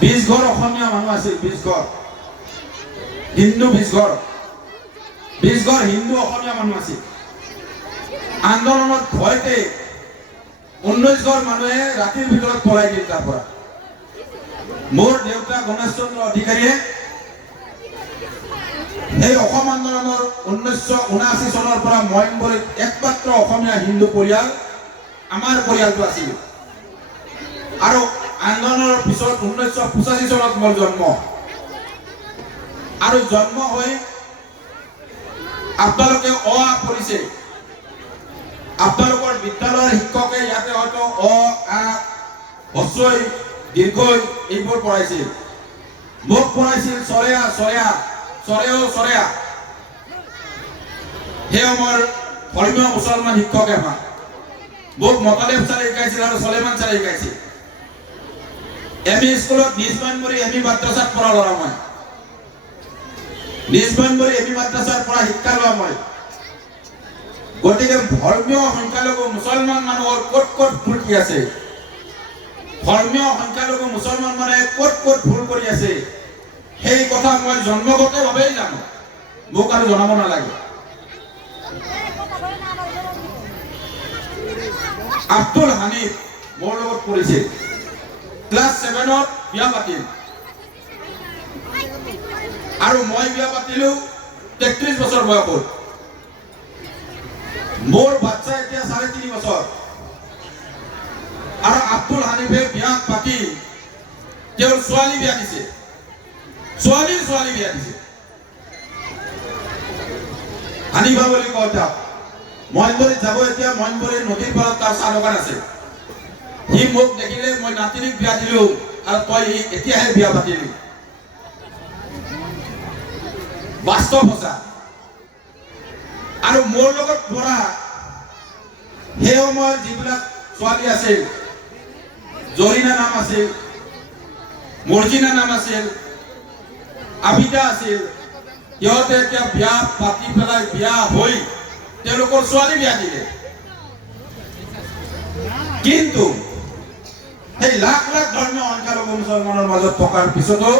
20 ঘৰ অসমীয়া মানুহ আছিল, 20 ঘৰ হিন্দু, 20 ঘৰ হিন্দু অসমীয়া মানুহ আছিল। আন্দোলনত ভয়তে 19 ঘৰ মানুহে ৰাতিৰ ভিতৰত পলাই দিল তাৰ পৰা। মোৰ দেউতা গণেশ চন্দ্ৰ অধিকাৰীয়ে এই অসম আন্দোলনৰ 1979 চনৰ পৰা মইনবৰীত একমাত্ৰ অসমীয়া হিন্দু পৰিয়াল আমাৰ পৰিয়ালটো আছিল। আৰু আন্দোলনৰ পিছত 1985 চনত মোৰ জন্ম। আৰু জন্ম হৈ আপোনালোকে অ আ পঢ়িছে, আপোনালোকৰ বিদ্যালয়ৰ শিক্ষকে ইয়াতে হয়তো অ আ হস্ৰই দীৰ্ঘই এইবোৰ পঢ়াইছিল। মোক পঢ়াইছিল চৰেয়া চৰেয়া চৰেও চৰেয়া। সেই মোৰ ধৰ্মীয় মুছলমান শিক্ষকে মোক মতালেব চাৰে শিকাইছিল আৰু চলেমান চাৰে শিকাইছিল। এম ই স্কুলত নিজ মইনবৰী এম ই মাদ্ৰাসাত পঢ়া ল'ৰা মই। নিজ মইনবৰী এম ই মাদ্ৰাসাৰ পৰা শিক্ষা লোৱা মই। গতিকে ধৰ্মীয় সংখ্যালঘু মুছলমান মানুহৰ ক'ত ক'ত ভুল কি আছে, ধৰ্মীয় সংখ্যালঘু মুছলমান মানে ক'ত ক'ত ভুল কৰি আছে, সেই কথা মই জন্মগতভাৱেই জানো, মোক আৰু জনাব নালাগে। আব্দুল হানিফ মোৰ লগত পঢ়িছিল, ক্লাছ 7ত বিয়া পাতিল আৰু মই বিয়া পাতিলো 33 বছৰ বয়সত। মোৰ বাচ্চা এতিয়া 3.5 বছৰ। আৰু আব্দুল হানিফে বিয়া পাতি তেওঁৰ ছোৱালী বিয়া দিছে, ছোৱালী বিয়া দিছে। হানিফা বুলি কয় তাক। মইনবৰীত যাব এতিয়া, মইনবৰীৰ নদীৰ পাৰত তাৰ চাহ দোকান আছে। সি মোক দেখিলে মই নাতিনীক বিয়া দিলো আৰু তই এতিয়াহে বিয়া পাতিলি। বাস্তৱ সঁচা। আৰু মোৰ লগত পঢ়া সেই সময়ত যিবিলাক ছোৱালী আছিল, জৰিনা নাম আছিল, মৰ্জিনা নাম আছিল, আবিদা আছিল, সিহঁতে এতিয়া বিয়া পাতি পেলাই বিয়া হৈ তেওঁলোকৰ ছোৱালী বিয়া দিলে। কিন্তু সেই লাখ লাখ ধৰ্মীয় সংখ্যালঘু মুছলমানৰ মাজত থকাৰ পিছতো